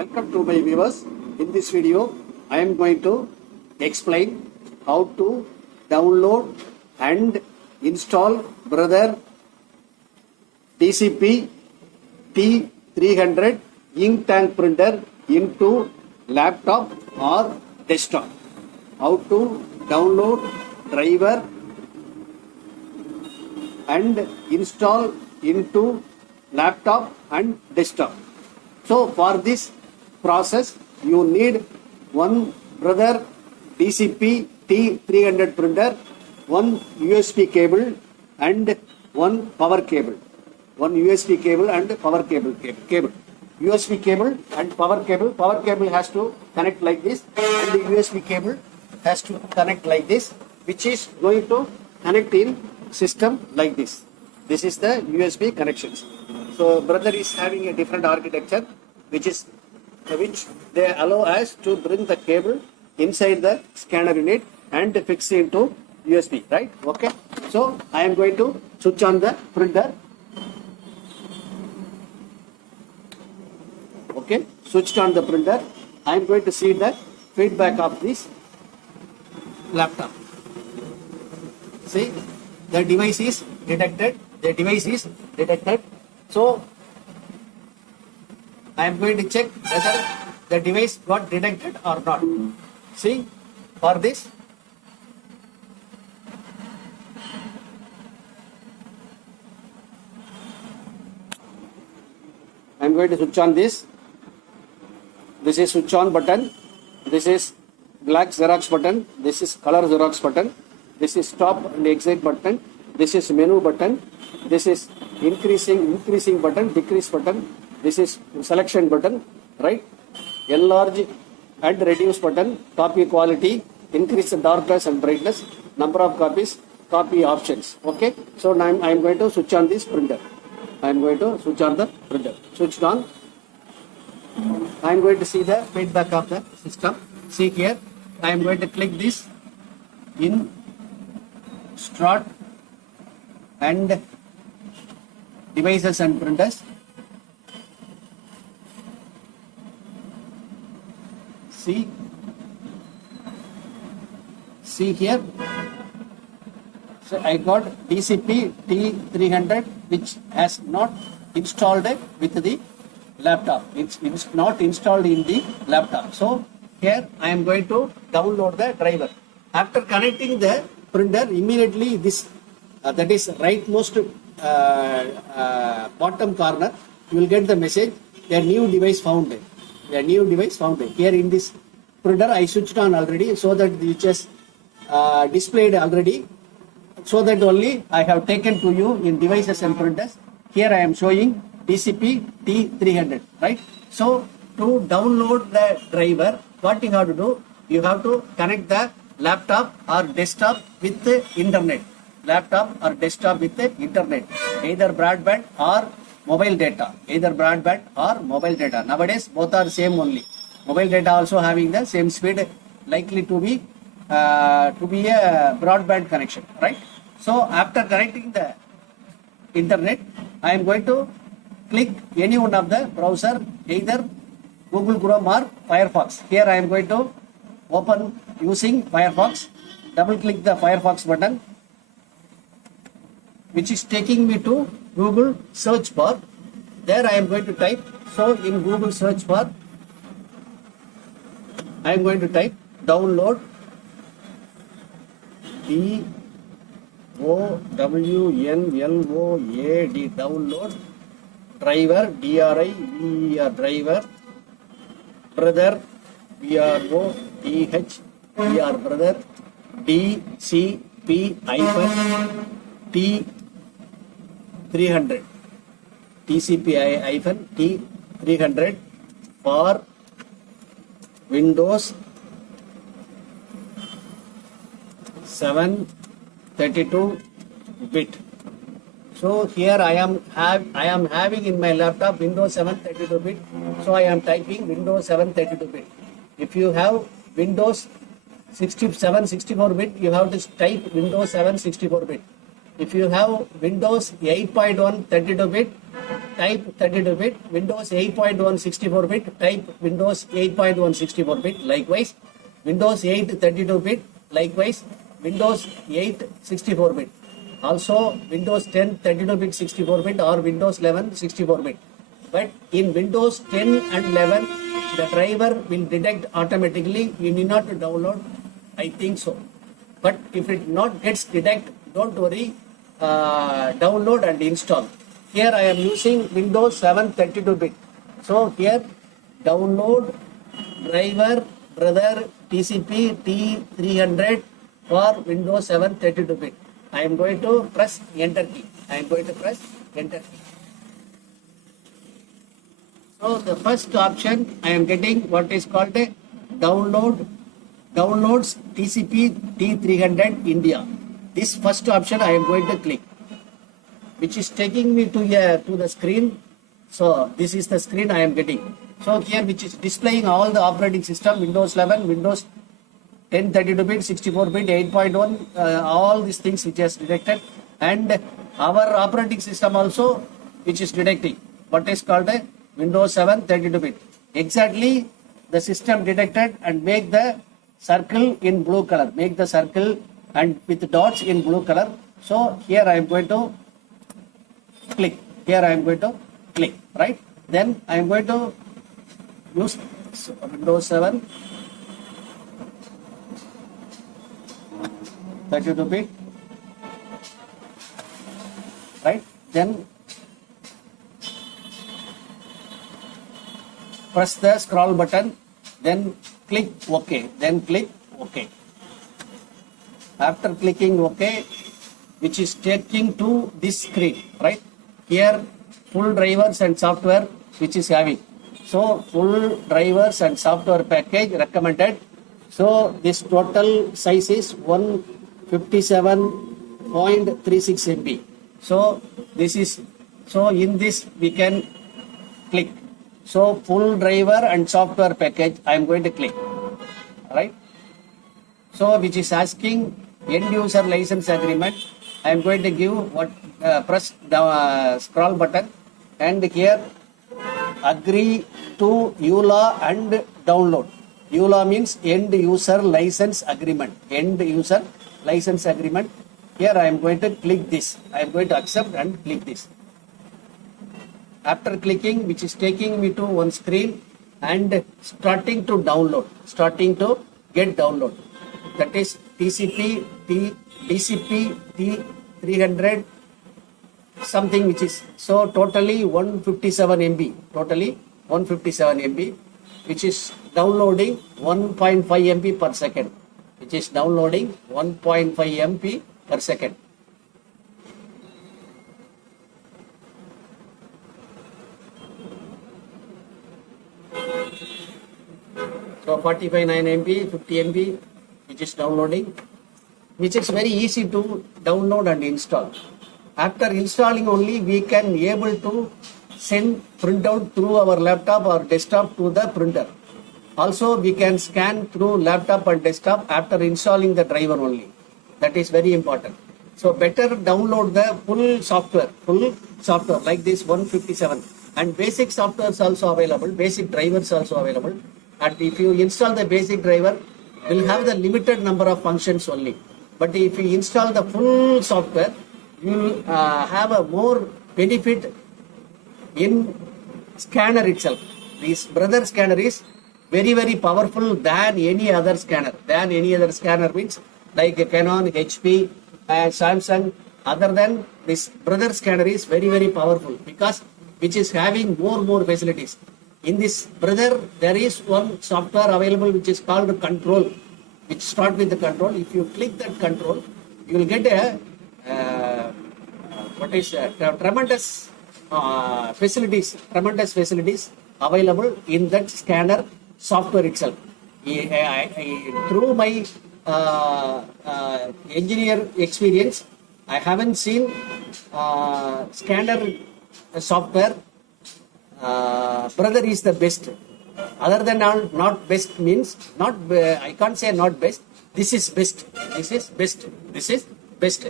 Welcome to my viewers. In this video, I am going to explain how to download and install brother DCP-T300 ink tank printer into laptop or desktop. How to download driver and install into laptop and desktop. So for this process, you need one brother DCP T300 printer, one USB cable and one power cable. One USB cable and power cable. USB cable and power cable. Power cable has to connect like this, and the USB cable has to connect like this, which is going to connect in system like this. This is the USB connections. So brother is having a different architecture, which they allow us to bring the cable inside the scanner unit and fix it into USB, right? Okay. So I am going to switch on the printer. Okay, switched on the printer. I am going to see the feedback of this laptop. See, the device is detected. So I am going to check whether the device got detected or not. See, for this, I am going to switch on this. This is switch on button. This is black Xerox button. This is color Xerox button. This is stop and exit button. This is menu button. This is increasing button, decrease button. This is selection button, right? Enlarge and reduce button, copy quality, increase the darkness and brightness, number of copies, copy options. Okay, so now I am going to switch on this printer. Switched on. I am going to see the feedback of the system. See here, I am going to click this in start and devices and printers. See here. So I got DCP T300, which has not installed with the laptop. It's not installed in the laptop. So here I am going to download the driver. After connecting the printer, immediately this that is rightmost bottom corner, you will get the message, a new device found. Here in this printer I switched on already, so that it is displayed already, so that only I have taken to you in devices and printers. Here I am showing DCP T300, right? So to download the driver, what you have to do, you have to connect the laptop or desktop with the internet. Either broadband or mobile data. Nowadays both are same only. Mobile data also having the same speed, likely to be a broadband connection, right? So after connecting the internet, I am going to click any one of the browser, either Google Chrome or Firefox. Here I am going to open using Firefox. Double click the Firefox button, which is taking me to Google search bar. There I am going to type. So in Google search bar, I am going to type download DOWNLOAD, download driver, DRIVER, driver, brother, BROTHER, brother, DCP-T300, DCP-T300 for Windows 7 32-bit. So here I am having in my laptop Windows 7 32-bit. So I am typing Windows 7 32-bit. If you have Windows 67 64-bit, you have to type Windows 7 64-bit. If you have Windows 8.1 32-bit, type 32-bit, Windows 8.1 64-bit, type Windows 8.1 64-bit, likewise, Windows 8 32-bit, likewise, Windows 8 64-bit, also Windows 10 32-bit 64-bit or Windows 11 64-bit. But in Windows 10 and 11, the driver will detect automatically. You need not to download, I think so. But if it not gets detect, don't worry, download and install. Here I am using Windows 7 32-bit. So here download driver brother DCP-T300 for Windows 7 32-bit. I am going to press enter key. So the first option I am getting what is called a downloads DCP-T300 India. This first option I am going to click, which is taking me to the screen. So this is the screen I am getting. So here which is displaying all the operating system, Windows 11, Windows 10 32-bit, 64-bit, 8.1, all these things which is detected, and our operating system also which is detecting what is called a Windows 7 32-bit. Exactly the system detected and make the circle in blue color. Make the circle and with dots in blue color. So here I am going to click. Right? Then I am going to use Windows 7 32-bit. Right? Then press the scroll button, then click OK, After clicking OK, which is taking to this screen, right? Here, full drivers and software, which is having. So, full drivers and software package recommended. So, this total size is 157.36 MB. So, in this we can click. So, full driver and software package, I am going to click, right? So, which is asking end user license agreement. I am going to give press the scroll button, and here agree to EULA and download. EULA means end user license agreement. Here I am going to click this. I am going to accept and click this. After clicking, which is taking me to one screen and starting to get download. That is DCP-T300 something, which is so totally 157 MB, which is downloading 1.5 MB per second. So 45.9 MB, 50 MB, which is downloading, which is very easy to download and install. After installing only, we can able to send printout through our laptop or desktop to the printer. Also, we can scan through laptop and desktop after installing the driver only. That is very important. So better download the full software like this 157, and basic software is also available, basic drivers also available. And if you install the basic driver, will have the limited number of functions only. But if you install the full software, you will have a more benefit in scanner itself. This brother scanner is very, very powerful than any other scanner. Means like Canon, HP, Samsung. Other than this brother scanner is very, very powerful because which is having more facilities. In this brother, there is one software available which is called control, which start with the control. If you click that control, you will get a tremendous facilities available in that scanner software itself. Through my engineer experience, I haven't seen scanner software. Brother is the best. Other than not best means not. I can't say not best. This is best. This is best.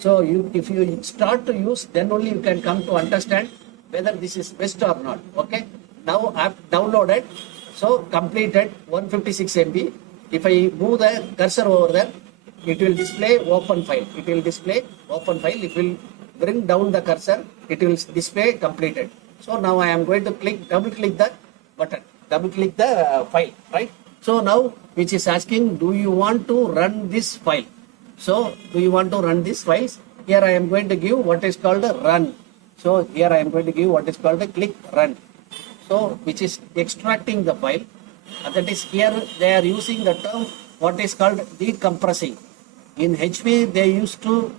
So if you start to use, then only you can come to understand whether this is best or not. Okay. Now I've downloaded, so completed 156 MB. If I move the cursor over there, it will display open file. It will display open file. It will bring down the cursor. It will display completed. So now I am going to double click the button, double click the file, right? So now which is asking, do you want to run this file? So do you want to run these files? Here I am going to give what is called a run. So here I am going to give what is called a click run. So which is extracting the file. That is, here they are using the term what is called decompressing. In HP they used to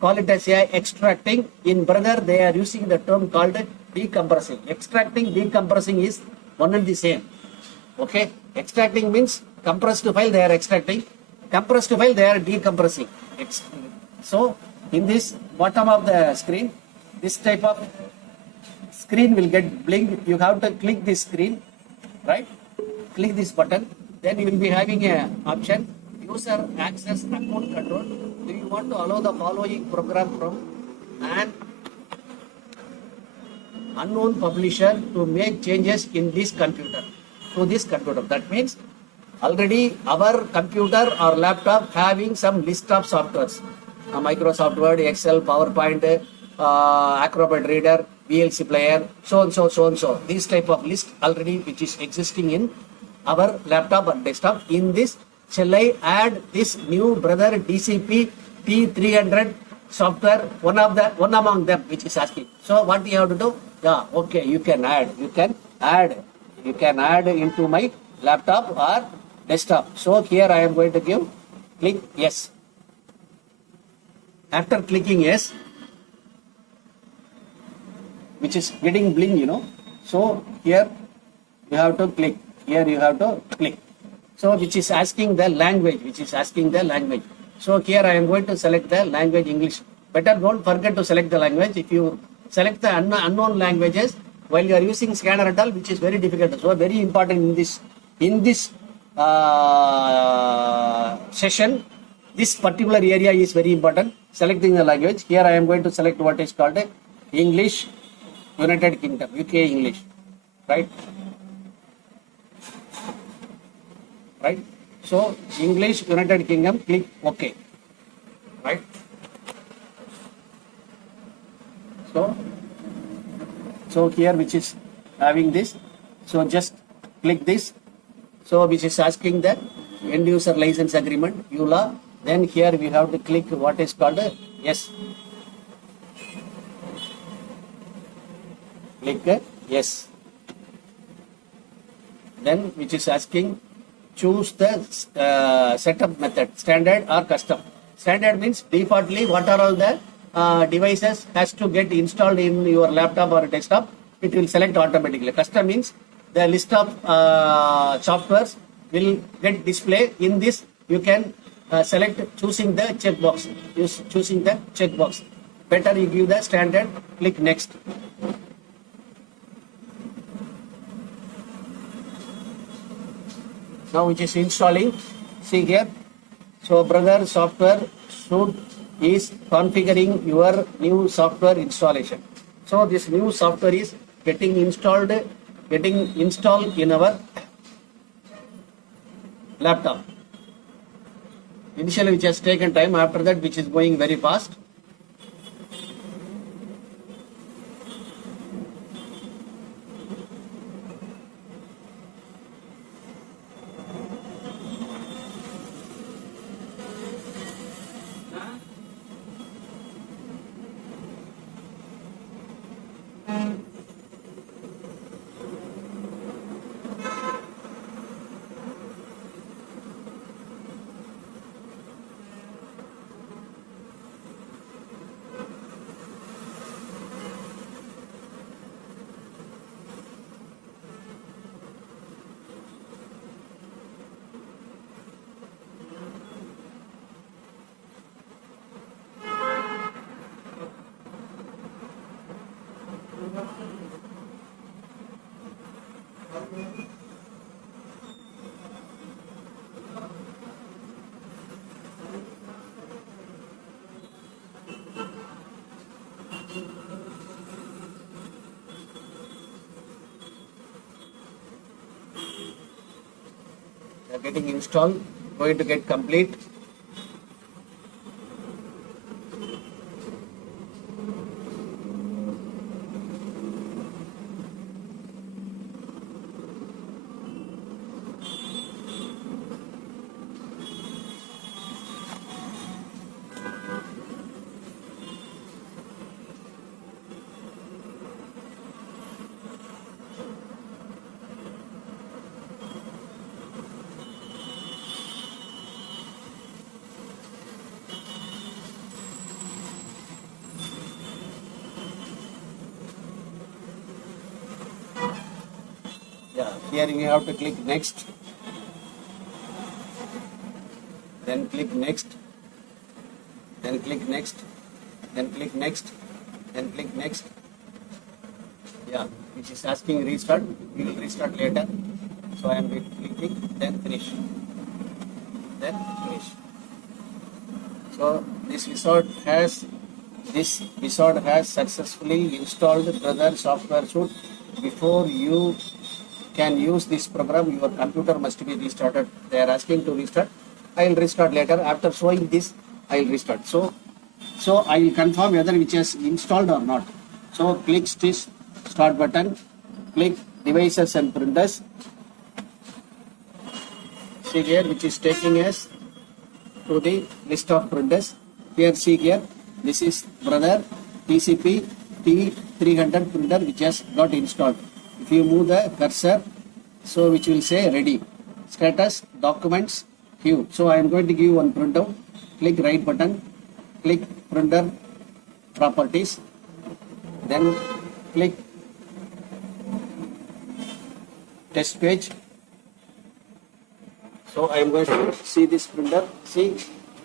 call it as extracting. In Brother they are using the term called decompressing. Extracting, decompressing is one and the same. Okay, extracting means compressed file they are extracting, compressed file they are decompressing. So in this bottom of the screen, this type of screen will get blink. You have to click this screen, right? Click this button, then you will be having a option, user access account control. Do you want to allow the following program from an unknown publisher to make changes in this computer, to this computer? That means already our computer or laptop having some list of softwares, Microsoft Word, Excel, PowerPoint, Acrobat Reader, VLC player, so and so. This type of list already which is existing in our laptop or desktop. In this, shall I add this new Brother DCP-T300 software, one among them, which is asking. So what you have to do? Yeah, okay, you can add into my laptop or desktop. So here I am going to click yes. After clicking yes, which is getting blink, so here you have to click. So which is asking the language, So here I am going to select the language English. Better don't forget to select the language. If you select the unknown languages while you are using scanner and all, which is very difficult. So very important in this session, this particular area is very important. Selecting the language. Here I am going to select what is called English, United Kingdom, UK English, right? So English, United Kingdom, click OK, right? So here which is having this, so just click this. So which is asking the end user license agreement, EULA. Then here we have to click what is called yes. Click yes. Then which is asking, choose the setup method, standard or custom. Standard means defaultly what are all the devices has to get installed in your laptop or desktop, it will select automatically. Custom means the list of softwares will get display. In this you can select choosing the checkbox. Better you give the standard, click next. Now which is installing, see here. So Brother software suite is configuring your new software installation. So this new software is getting installed in our laptop. Initially which has taken time, after that which is going very fast. getting installed, going to get complete. Yeah, here you have to click next, then click next, then click next, then click next, then click next. Yeah, which is asking restart. We will restart later. So I am clicking, then finish, then finish. So this wizard has successfully installed Brother software suite. Before you can use this program, your computer must be restarted. They are asking to restart. I will restart later. After showing this, I will restart. So I will confirm whether which is installed or not. So click this start button, click devices and printers. See here, which is taking us to the list of printers. Here, see here, this is Brother DCP-T300 printer which has got installed. If you move the cursor, so which will say ready. Status, documents, queue. So I am going to give one printout. Click right button, click printer properties, then click test page. So I am going to see this printer. See,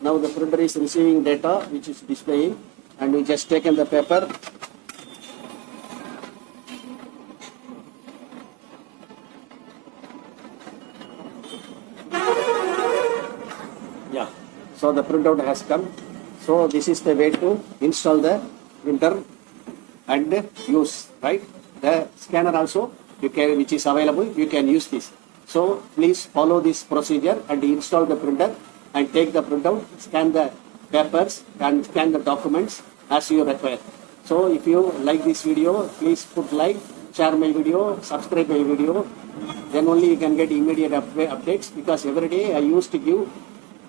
now the printer is receiving data which is displaying, and we just taken the paper. Yeah, so the printout has come. So this is the way to install the printer and use, right? The scanner also you can, which is available, you can use this. So please follow this procedure and install the printer and take the printout, scan the papers and scan the documents as you require. So if you like this video, please put like, share my video, subscribe my video. Then only you can get immediate updates, because every day I used to give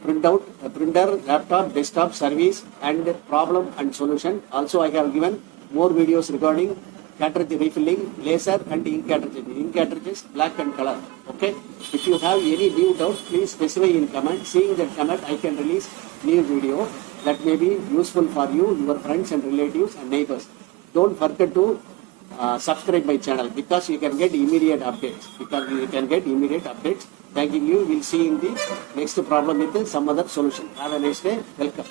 printout, printer, laptop, desktop service and problem and solution. Also I have given more videos regarding cartridge refilling, laser and ink cartridges. Ink cartridges, black and color. Okay. If you have any new doubt, please specify in comment. Seeing that comment, I can release new video that may be useful for you, your friends and relatives and neighbors. Don't forget to subscribe my channel, because you can get immediate updates. Thanking you. We'll see in the next problem with some other solution. Have a nice day. Welcome.